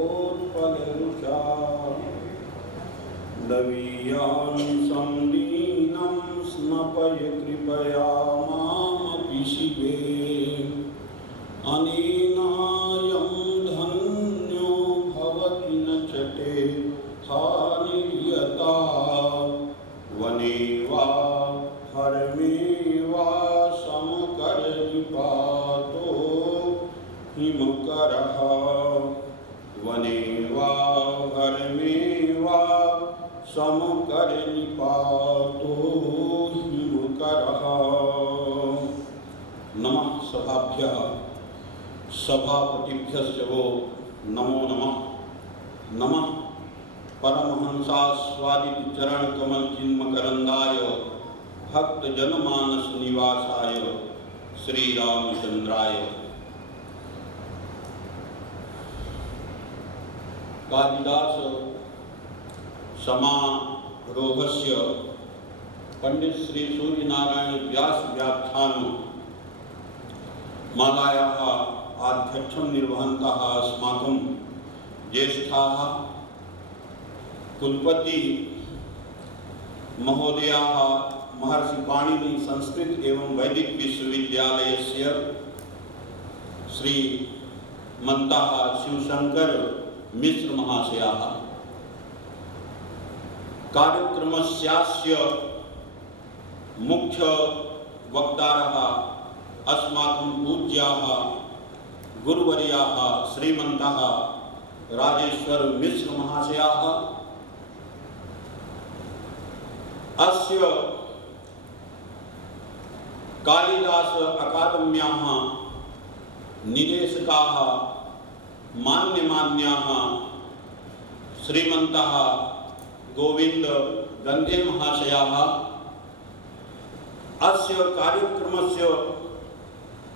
दलितनीलोत्पलरुषा दवीयांशं दीनं स्नपय कृपया मामपि शिवे अनेनायं धन्यो भवति न चटे हानिर्यता वने वा हरमे वा समकरनिपातो हिमकरः वने वा हरमे वा समकरनिपातो हिमकरः। नमः सभाभ्यः सभापतिभ्यश्च वो नमो नमः। नमः परमहंसास्वादित चरण कमल चिन्मकरंदाय भक्त जनमानस निवासाय श्री रामचंद्राय। कालिदास समारोहस्य पंडित श्री सूर्यनारायण व्यास व्याख्यान मालायाः आध्यक्षं निर्वहन्तः अस्माकं ज्येष्ठाः कुलपति महोदयाः महर्षि पाणिनि संस्कृत एवं वैदिक विश्वविद्यालयस्य श्री मंताः शिवशंकर मिश्र महाशयाः कार्यक्रमस्यास्य मुख्य वक्तारः अस्माकं पूज्याः गुरुवर्याः श्रीमन्तः राजेश्वर मिश्र महाशयाः अस्य कालिदास अकादम्याः निदेशकाः मान्यमान्याः श्रीमन्तः गोविंद गंधे महाशयाः अस्य कार्यक्रमस्य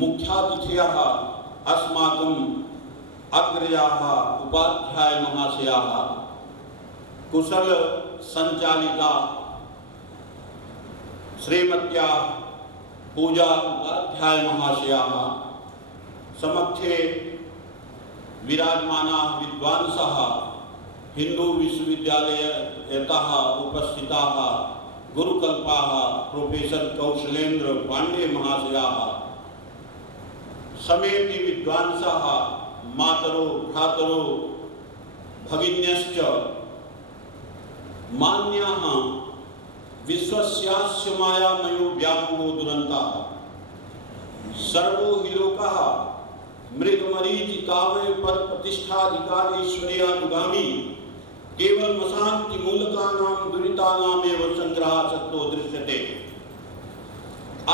मुख्यातिथयः अस्माकम् अग्रजाः उपाध्याय महाशयाः कुशल संचालिका श्रीमत्या पूजा उपाध्याय महाशयाः समक्षे विराजमानाः विद्वांसः हिंदू विश्वविद्यालयतः उपस्थिताः गुरुकल्पाः प्रोफेसर कौशलेन्द्र पांडे महाशयाः समेति विद्वांसः मातरो भ्रातरो भगिन्यश्च मान्याः विश्वस्यास्य मायामयो व्यामोहो दुरन्तः सर्वो हि लोकः मृगमरीचि काव्य पद प्रतिष्ठाधिकार ईश्वर्यानुगामी केवल मशांति मूलकानां दुरितानामेव संग्रहासक्तो दृश्यते।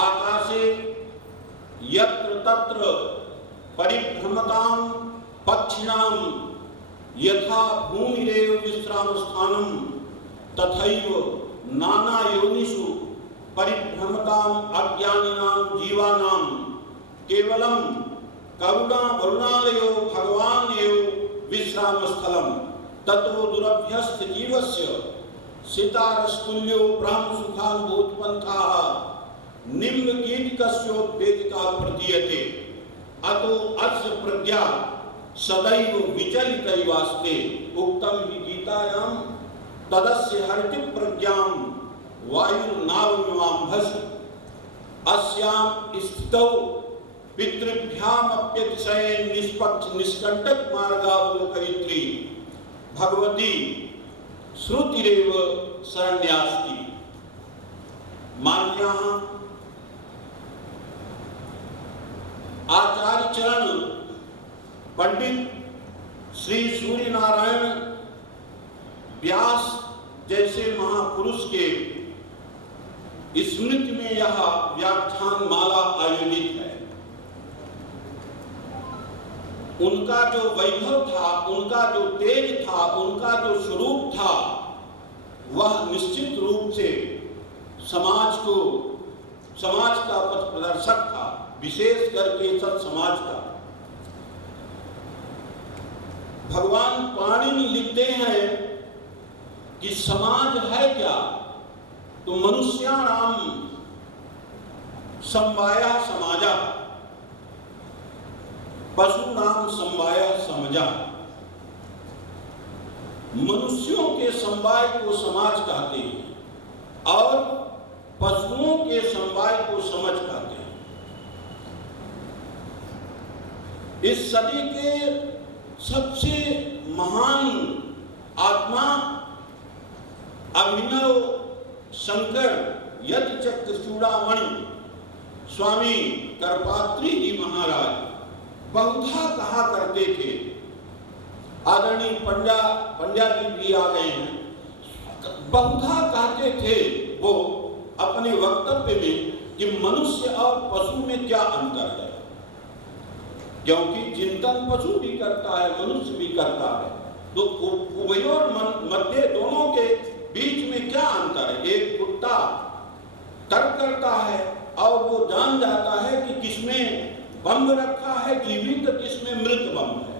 आकाशे यत्र तत्र परिभ्रमतां पक्षिणां यथा भूमिरेव विश्रामस्थानं तथैव नाना योनिषु परिभ्रमतां अज्ञानिनां जीवानां केवलं करुणा वरुणालयो भगवान एव विश्रामस्थलम् ततो दुरभ्यस्त जीवस्य सितारस्तुल्यो ब्रह्म सुखानुभूतपन्थाः निम्नकीटकस्योद्वेदिका प्रतीयते अतो अस्य प्रज्ञा सदैव विचलितैवास्ते उक्तं हि गीतायां तदस्य हरति प्रज्ञां वायुर्नावमिवाम्भसि अस्यां स्थितौ पितृभ्यामप्यतिशयेन निष्पक्ष निष्कंटक मार्गावलोकयित्री भगवती श्रुतिरेव शरण्यास्ति। मान्याः आचार्य चरण पंडित श्री सूर्यनारायण व्यास जैसे महापुरुष के स्मृति में यह व्याख्यान माला आयोजित है। उनका जो वैभव था, उनका जो तेज था, उनका जो स्वरूप था, वह निश्चित रूप से समाज का पथ प्रदर्शक था, विशेष करके सत समाज का। भगवान पाणिनि लिखते हैं कि समाज है क्या, तो मनुष्याणाम समवाया समाजा, पशु नाम समवाया समझा। मनुष्यों के समवाय को समाज कहते हैं और पशुओं के समवाय को समझ कहते हैं। इस सदी के सबसे महान आत्मा अभिनव शंकर यतिचक्र चूड़ामणि स्वामी करपात्री जी महाराज बहुधा कहा करते थे, आदरणीय पंड्या जी भी आ गए हैं, बहुधा कहते थे वो अपने वक्तव्य में कि मनुष्य और पशु में क्या अंतर है, क्योंकि चिंतन पशु भी करता है मनुष्य भी करता है, तो उभयोर मध्य दोनों के बीच में क्या अंतर है। एक कुत्ता तर्क करता है और वो जान जाता है कि किसमें बम रखा है जीवित, किसमें मृत बम है।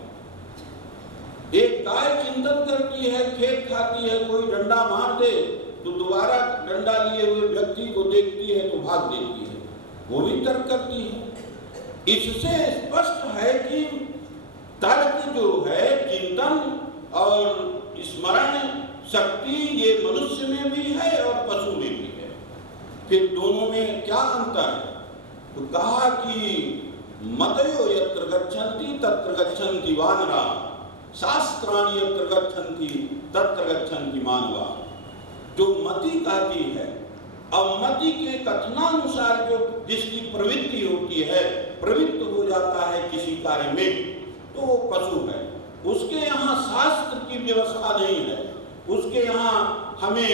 एक गाय चिंतन करती है, खेत खाती है, कोई डंडा मार दे तो दोबारा डंडा लिए हुए व्यक्ति को देखती है तो भाग देती है, वो भी तर्क करती है। इससे स्पष्ट है कि तर्क जो है, चिंतन और स्मरण शक्ति, ये मनुष्य में भी है और पशु में भी है। फिर दोनों में क्या अंतर है, तो कहा कि मतयो यत्र गच्छन्ति तत्र गच्छन्ति वानरा, शास्त्राणि यत्र गच्छन्ति तत्र गच्छन्ति मानवा। जो मति कहती है, अब मति के कथनानुसार जो जिसकी प्रवृत्ति होती है, प्रवृत्त हो जाता है किसी कार्य में, तो वो पशु है। उसके यहाँ शास्त्र की व्यवस्था नहीं है, उसके यहाँ हमें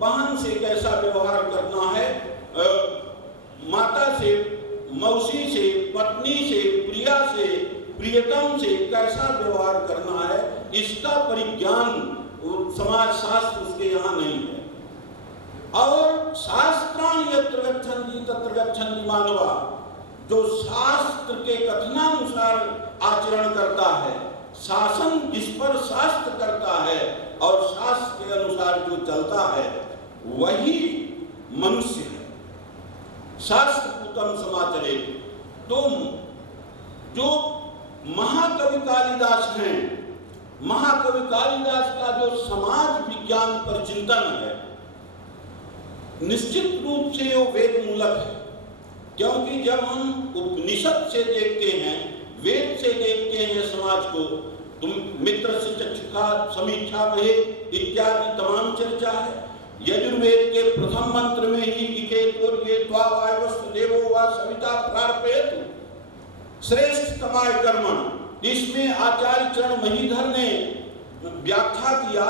बहन से कैसा व्यवहार करना है, माता से, मौसी से, पत्नी से, प्रिया से, प्रियतम से कैसा व्यवहार करना है, इसका परिज्ञान समाज शास्त्र उसके यहाँ नहीं है। और शास्त्राणि यत्र गच्छन्ति तत्र गच्छन्ति मानवा, जो शास्त्र के कथनानुसार आचरण करता है, शासन जिस पर शास्त्र करता है और शास्त्र के अनुसार जो चलता है, वही मनुष्य है। शास्त्र पूतम समाचरे। तो जो महाकवि कालिदास हैं, महाकवि कालिदास का जो समाज विज्ञान पर चिंतन है, निश्चित रूप से वो वेद मूलक है। क्योंकि जब हम उपनिषद से देखते हैं, वेद से देखते हैं समाज को, तुम मित्र से चक्षुषा समीक्षा में इत्यादि तमाम चर्चा है। यजुर्वेद के प्रथम मंत्र में ही इकेतुर्ये त्वा वायुस्तु देवो वा सविता प्रार्पयतु श्रेष्ठ तमाय कर्मण, इसमें आचार्य चरण महीधर ने व्याख्या किया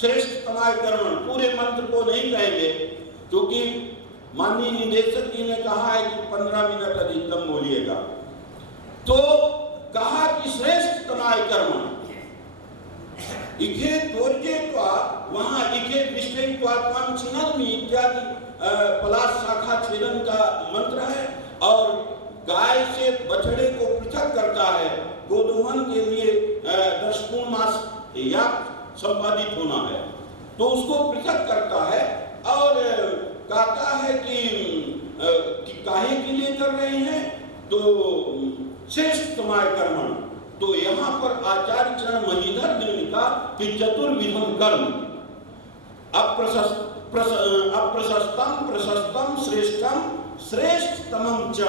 श्रेष्ठ तमाय कर्मण। पूरे मंत्र को नहीं कहेंगे क्योंकि माननीय निदेशक जी ने कहा है कि 15 मिनट अधिकतम बोलिएगा। तो कहा कि श्रेष्ठ तमाय कर्मण, इखे तोर्जे त्वा, वहां इखे विष्णु त्वा त्वं छिन्नमि इत्यादि पलाश शाखा छेदन का मंत्र है। और गाय से बछड़े को पृथक करता है, गोदोहन के लिए 10 पूर्णमास याग संपादित होना है, तो उसको पृथक करता है और कहता है कि काहे के लिए कर रहे हैं, तो श्रेष्ठ तमाय कर्मण। तो यहाँ पर आचार्य चरण महीधर ने लिखा कि चतुर्विधम कर्म, अप्रशस्तम प्रशस्तम श्रेष्ठम श्रेष्ठतमं च।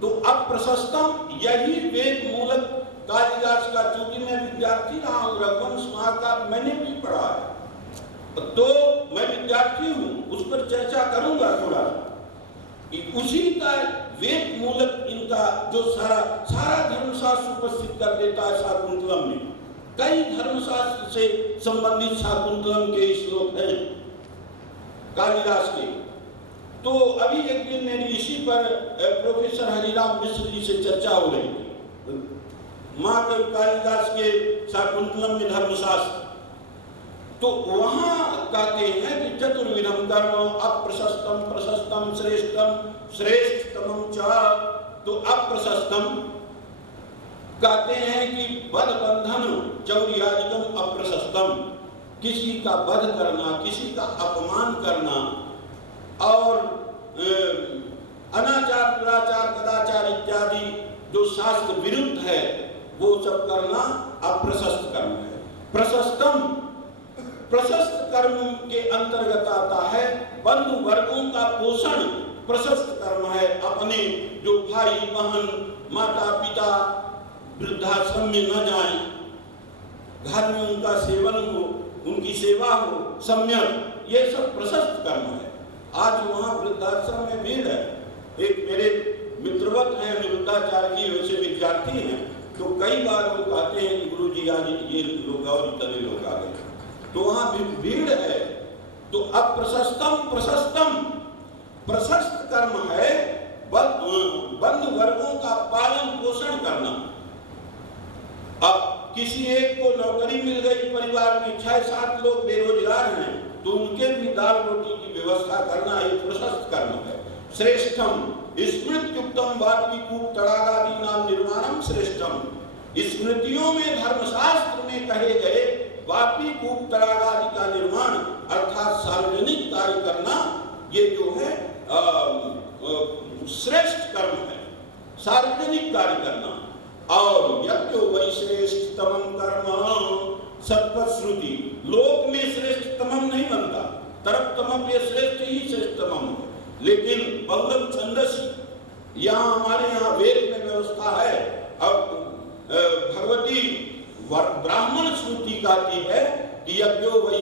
तो अप्रशस्तम यही वेद मूलक कालिदास का, चूंकि मैं विद्यार्थी रहा हूँ, रघुवंश महाकाव्य मैंने भी पढ़ा है, तो मैं विद्यार्थी हूँ, उस पर चर्चा करूंगा थोड़ा। उसी का वेद मूलक इनका जो सारा धर्मशास्त्र उपस्थित कर देता है शाकुंतलम में। कई धर्मशास्त्र से संबंधित शाकुंतलम के श्लोक हैं कालिदास के। तो अभी एक दिन मेरी इसी पर प्रोफेसर हरिराम मिश्र जी से चर्चा हो रही थी, महाकवि कालिदास के शाकुंतलम में धर्मशास्त्र। तो वहां कहते हैं कि चतुर्विधम कर्म अप्रशस्तम प्रशस्तम श्रेष्ठम श्रेष्ठतमं च। तो अप्रशस्तम कहते हैं कि वध बंधन चौर्यादिकम अप्रशस्तम, किसी का वध करना, किसी का अपमान करना और अनाचार दुराचार कदाचार इत्यादि जो शास्त्र विरुद्ध है वो सब करना अप्रशस्त कर्म है। प्रशस्त कर्म के अंतर्गत आता है बंधु वर्गों का पोषण, प्रशस्त कर्म है। अपने जो भाई बहन माता पिता वृद्धाश्रम में न जाएं, घर में उनका सेवन हो, उनकी सेवा हो सम्यक, ये सब प्रशस्त कर्म है। आज वहाँ वृद्धाश्रम में भीड़ है। एक मेरे मित्रवत हैं, अनिरुद्धाचार्य की वैसे विद्यार्थी हैं, तो कई बार वो कहते हैं कि गुरुजी आज ये लोग और इतने लोग आ गए, तो वहाँ भीड़ है। तो अप्रशस्तम प्रशस्तम, प्रशस्त कर्म है बंधु वर्गों का पालन पोषण करना। अब किसी एक को नौकरी मिल गई, परिवार में 6-7 लोग बेरोजगार हैं, तो उनके भी दाल रोटी की व्यवस्था करना एक प्रशस्त कर्म है। श्रेष्ठम स्मृत्युक्तम वात्विकूप तड़ागादि नाम निर्माणम श्रेष्ठम। स्मृतियों में धर्मशास्त्र में कहे गए वापी कूप तड़ागादि का निर्माण अर्थात सार्वजनिक कार्य करना, ये जो है श्रेष्ठ कर्म है, सार्वजनिक कार्य करना। और यज्ञो वै श्रेष्ठतमं कर्म सत्पश्रुति, लोक में श्रेष्ठतमम नहीं बनता, तरप्तमम ये श्रेष्ठ ही श्रेष्ठतमम है। लेकिन बहुलम छंदसी, यहाँ हमारे यहाँ वेद में व्यवस्था है। अब भगवती ब्राह्मण श्रुति कहती है कि यज्ञो वै